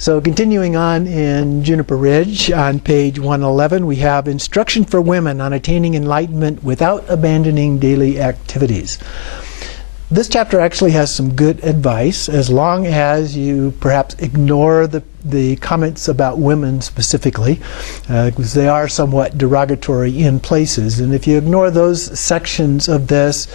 So continuing on in Juniper Ridge, on page 111, we have Instruction for Women on Attaining Enlightenment Without Abandoning Daily Activities. This chapter actually has some good advice, as long as you perhaps ignore the comments about women specifically, because they are somewhat derogatory in places. And if you ignore those sections of this,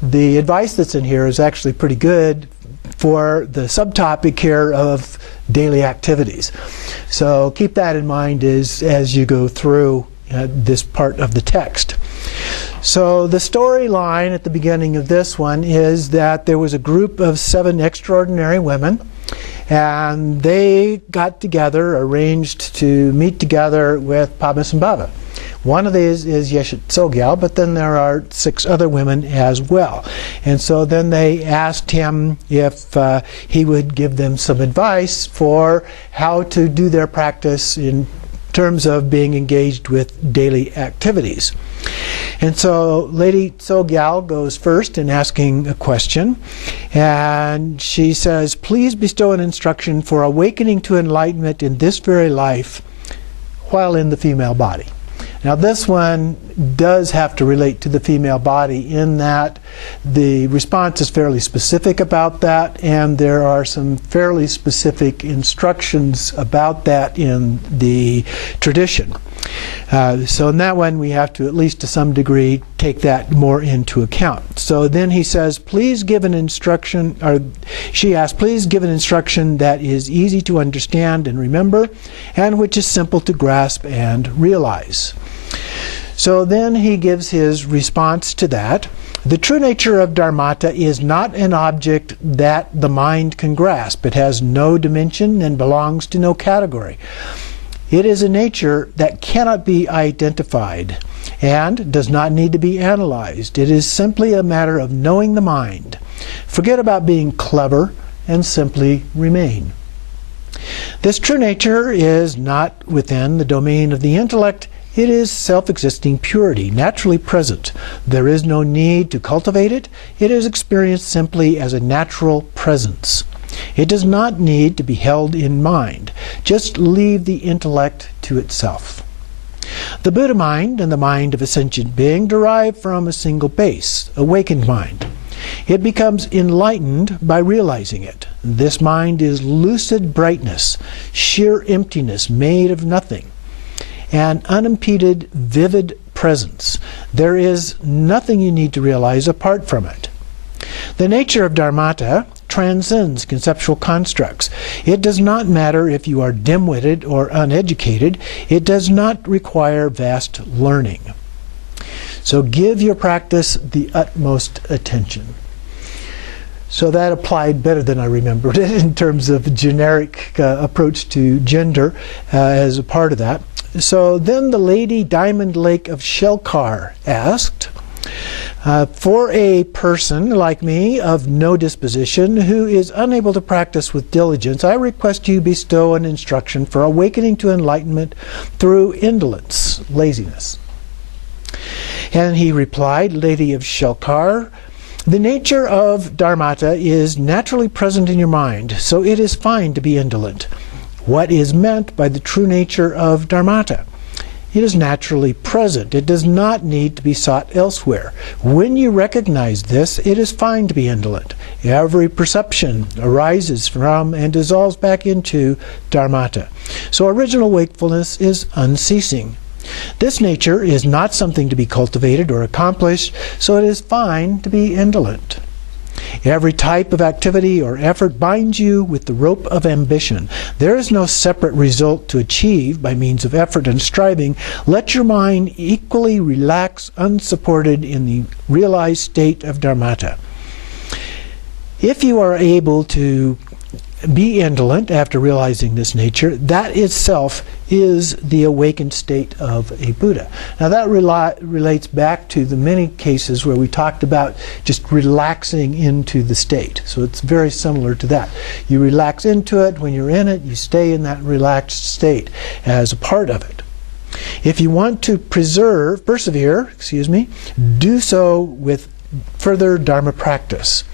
the advice that's in here is actually pretty good for the subtopic here of daily activities. So keep that in mind as you go through this part of the text. So the storyline at the beginning of this one is that there was a group of 7 extraordinary women, and they got together, arranged to meet together with Padmasambhava. One of these is Togal, but then there are 6 other women as well. And so then they asked him if he would give them some advice for how to do their practice in terms of being engaged with daily activities. And so Lady Togal goes first in asking a question, and she says, "Please bestow an instruction for awakening to enlightenment in this very life while in the female body." Now this one does have to relate to the female body in that the response is fairly specific about that, and there are some fairly specific instructions about that in the tradition. So in that one we have to, at least to some degree, take that more into account. So then he says, please give an instruction, or she asks, please give an instruction that is easy to understand and remember, and which is simple to grasp and realize. So then he gives his response to that. The true nature of Dharmata is not an object that the mind can grasp. It has no dimension and belongs to no category. It is a nature that cannot be identified and does not need to be analyzed. It is simply a matter of knowing the mind. Forget about being clever and simply remain. This true nature is not within the domain of the intellect. It is self-existing purity, naturally present. There is no need to cultivate it. It is experienced simply as a natural presence. It does not need to be held in mind. Just leave the intellect to itself. The Buddha mind and the mind of a sentient being derive from a single base, awakened mind. It becomes enlightened by realizing it. This mind is lucid brightness, sheer emptiness made of nothing, an unimpeded, vivid presence. There is nothing you need to realize apart from it. The nature of Dharmata transcends conceptual constructs. It does not matter if you are dim-witted or uneducated. It does not require vast learning. So give your practice the utmost attention. So that applied better than I remembered it in terms of generic approach to gender as a part of that. So then the Lady Diamond Lake of Shelkar asked, for a person like me of no disposition who is unable to practice with diligence, I request you bestow an instruction for awakening to enlightenment through indolence, laziness. And he replied, Lady of Shelkar, the nature of Dharmata is naturally present in your mind, so it is fine to be indolent. What is meant by the true nature of Dharmata? It is naturally present. It does not need to be sought elsewhere. When you recognize this, it is fine to be indolent. Every perception arises from and dissolves back into Dharmata. So original wakefulness is unceasing. This nature is not something to be cultivated or accomplished, so it is fine to be indolent. Every type of activity or effort binds you with the rope of ambition. There is no separate result to achieve by means of effort and striving. Let your mind equally relax, unsupported in the realized state of Dharmata. If you are able to be indolent after realizing this nature, that itself is the awakened state of a Buddha. Now that relates back to the many cases where we talked about just relaxing into the state. So it's very similar to that. You relax into it. When you're in it, you stay in that relaxed state as a part of it. If you want to persevere, do so with further Dharma practice.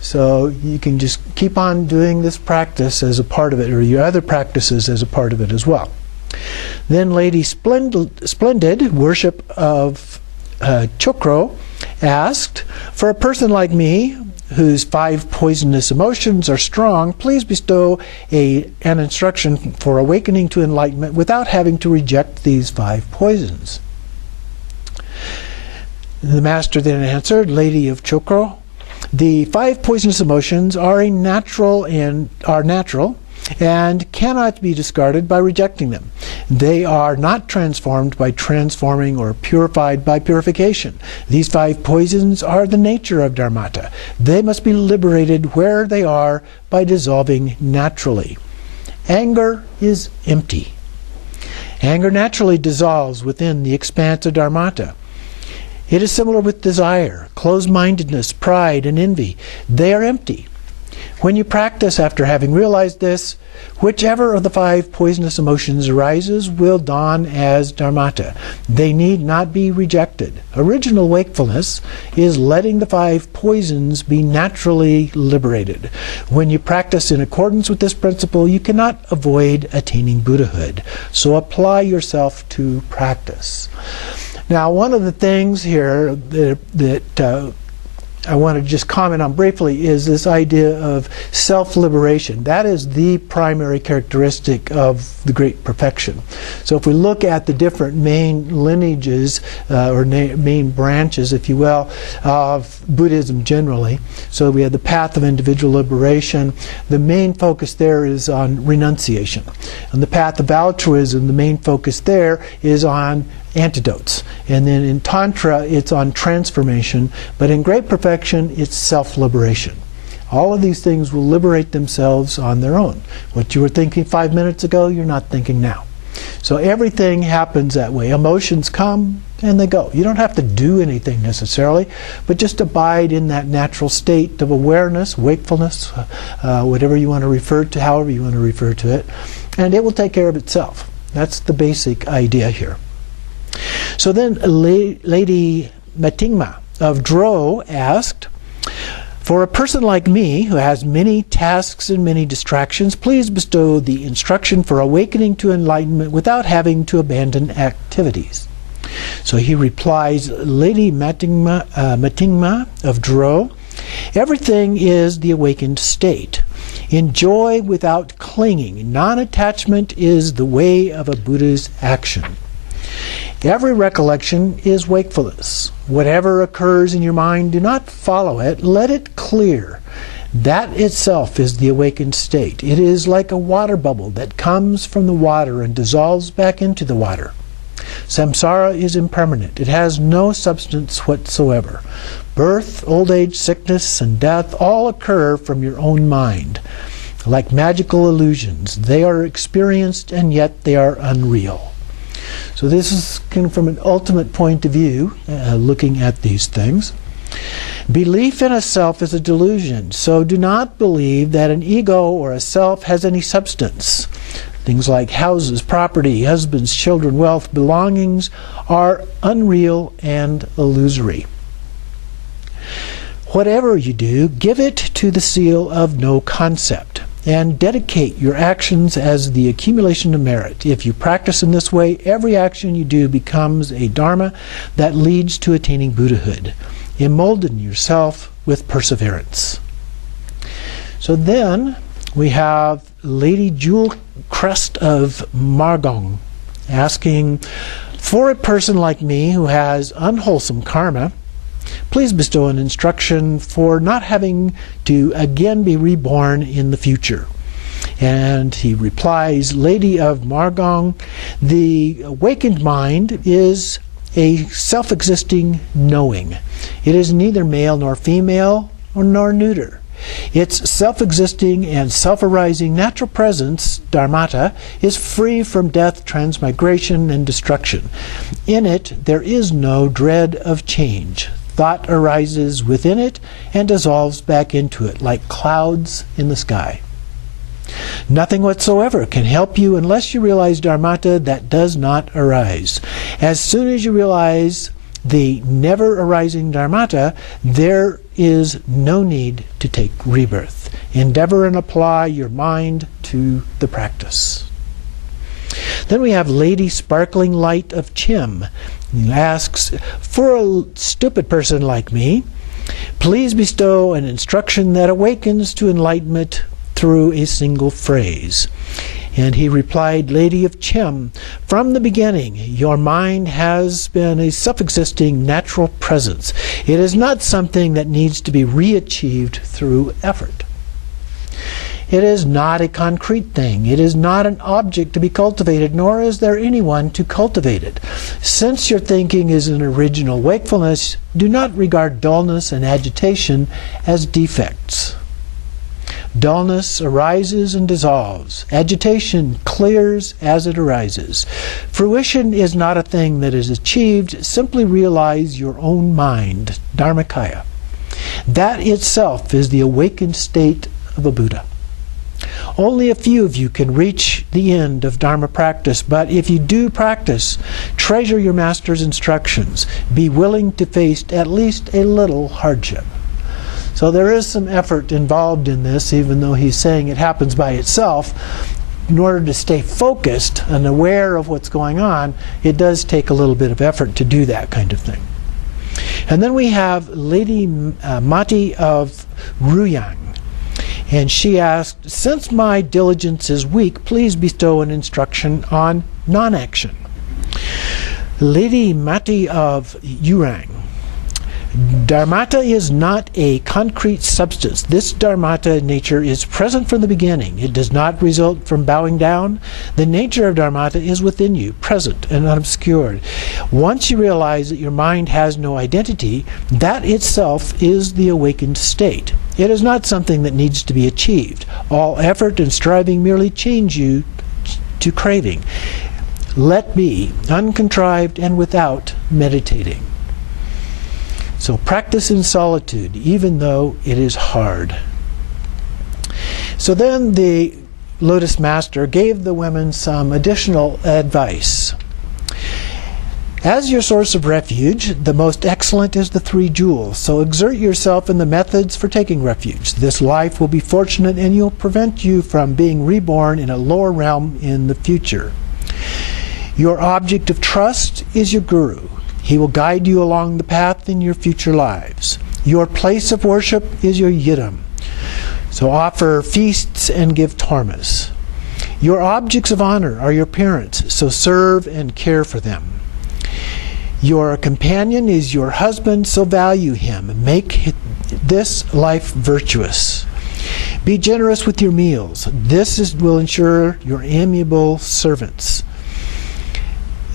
So you can just keep on doing this practice as a part of it, or your other practices as a part of it as well. Then Lady Splendid, worship of Chokro, asked, for a person like me, whose 5 poisonous emotions are strong, please bestow an instruction for awakening to enlightenment without having to reject these 5 poisons. The master then answered, Lady of Chokro, the 5 poisonous emotions are natural and cannot be discarded by rejecting them. They are not transformed by transforming or purified by purification. These 5 poisons are the nature of dharmata. They must be liberated where they are by dissolving naturally. Anger is empty. Anger naturally dissolves within the expanse of dharmata. It is similar with desire, closed-mindedness, pride, and envy. They are empty. When you practice after having realized this, whichever of the 5 poisonous emotions arises will dawn as dharmata. They need not be rejected. Original wakefulness is letting the 5 poisons be naturally liberated. When you practice in accordance with this principle, you cannot avoid attaining Buddhahood. So apply yourself to practice. Now, one of the things here that I want to just comment on briefly is this idea of self-liberation. That is the primary characteristic of the Great Perfection. So if we look at the different main lineages, or main branches, if you will, of Buddhism generally, so we have the path of individual liberation. The main focus there is on renunciation. On the path of altruism, the main focus there is on antidotes. And then in Tantra, it's on transformation. But in Great Perfection, it's self-liberation. All of these things will liberate themselves on their own. What you were thinking 5 minutes ago, you're not thinking now. So everything happens that way. Emotions come and they go. You don't have to do anything necessarily, but just abide in that natural state of awareness, wakefulness, whatever you want to refer to, however you want to refer to it, and it will take care of itself. That's the basic idea here. So then Lady Matingma of Dro asked, for a person like me who has many tasks and many distractions, please bestow the instruction for awakening to enlightenment without having to abandon activities. So he replies, Lady Matingma of Dro, everything is the awakened state. Enjoy without clinging. Non-attachment is the way of a Buddha's action. Every recollection is wakefulness. Whatever occurs in your mind, do not follow it. Let it clear. That itself is the awakened state. It is like a water bubble that comes from the water and dissolves back into the water. Samsara is impermanent. It has no substance whatsoever. Birth, old age, sickness, and death all occur from your own mind. Like magical illusions, they are experienced and yet they are unreal. So this is kind of from an ultimate point of view, looking at these things. Belief in a self is a delusion, so do not believe that an ego or a self has any substance. Things like houses, property, husbands, children, wealth, belongings are unreal and illusory. Whatever you do, give it to the seal of no concept, and dedicate your actions as the accumulation of merit. If you practice in this way, every action you do becomes a dharma that leads to attaining Buddhahood. Embolden yourself with perseverance. So then we have Lady Jewel Crest of Margong asking, for a person like me who has unwholesome karma, please bestow an instruction for not having to again be reborn in the future. And he replies, Lady of Margong, the awakened mind is a self-existing knowing. It is neither male nor female nor neuter. Its self-existing and self-arising natural presence, dharmata, is free from death, transmigration, and destruction. In it, there is no dread of change. Thought arises within it and dissolves back into it like clouds in the sky. Nothing whatsoever can help you unless you realize dharmata that does not arise. As soon as you realize the never arising dharmata, there is no need to take rebirth. Endeavor and apply your mind to the practice. Then we have Lady Sparkling Light of Chim. He asks, for a stupid person like me, please bestow an instruction that awakens to enlightenment through a single phrase. And he replied, Lady of Chim, from the beginning, your mind has been a self-existing natural presence. It is not something that needs to be re-achieved through effort. It is not a concrete thing. It is not an object to be cultivated, nor is there anyone to cultivate it. Since your thinking is an original wakefulness, do not regard dullness and agitation as defects. Dullness arises and dissolves. Agitation clears as it arises. Fruition is not a thing that is achieved. Simply realize your own mind, Dharmakaya. That itself is the awakened state of a Buddha. Only a few of you can reach the end of Dharma practice, but if you do practice, treasure your master's instructions. Be willing to face at least a little hardship. So there is some effort involved in this, even though he's saying it happens by itself. In order to stay focused and aware of what's going on, it does take a little bit of effort to do that kind of thing. And then we have Lady Mati of Ruyang. And she asked, since my diligence is weak, please bestow an instruction on non-action. Lady Mati of Yurang. Dharmata is not a concrete substance. This dharmata nature is present from the beginning. It does not result from bowing down. The nature of dharmata is within you, present and unobscured. Once you realize that your mind has no identity, that itself is the awakened state. It is not something that needs to be achieved. All effort and striving merely change you to craving. Let be, uncontrived and without meditating. So practice in solitude, even though it is hard. So then the Lotus Master gave the women some additional advice. As your source of refuge, the most excellent is the three jewels. So exert yourself in the methods for taking refuge. This life will be fortunate and will prevent you from being reborn in a lower realm in the future. Your object of trust is your Guru. He will guide you along the path in your future lives. Your place of worship is your yidam. So offer feasts and give tormas. Your objects of honor are your parents, so serve and care for them. Your companion is your husband, so value him. Make this life virtuous. Be generous with your meals. This will ensure your amiable servants.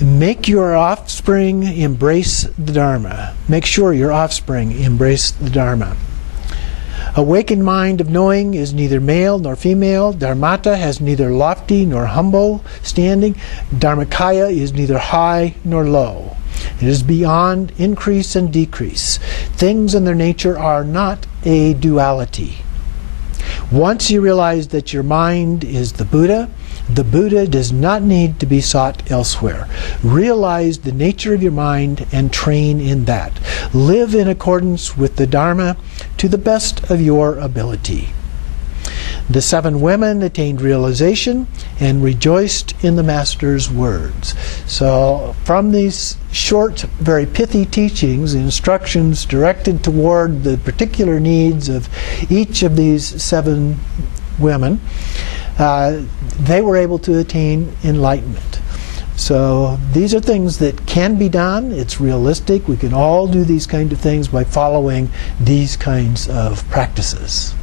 Make your offspring embrace the Dharma. Make sure your offspring embrace the Dharma. Awakened mind of knowing is neither male nor female. Dharmata has neither lofty nor humble standing. Dharmakaya is neither high nor low. It is beyond increase and decrease. Things in their nature are not a duality. Once you realize that your mind is the Buddha does not need to be sought elsewhere. Realize the nature of your mind and train in that. Live in accordance with the Dharma to the best of your ability. The 7 women attained realization and rejoiced in the Master's words. So from these short, very pithy teachings, instructions directed toward the particular needs of each of these 7 women, they were able to attain enlightenment. So these are things that can be done. It's realistic. We can all do these kind of things by following these kinds of practices.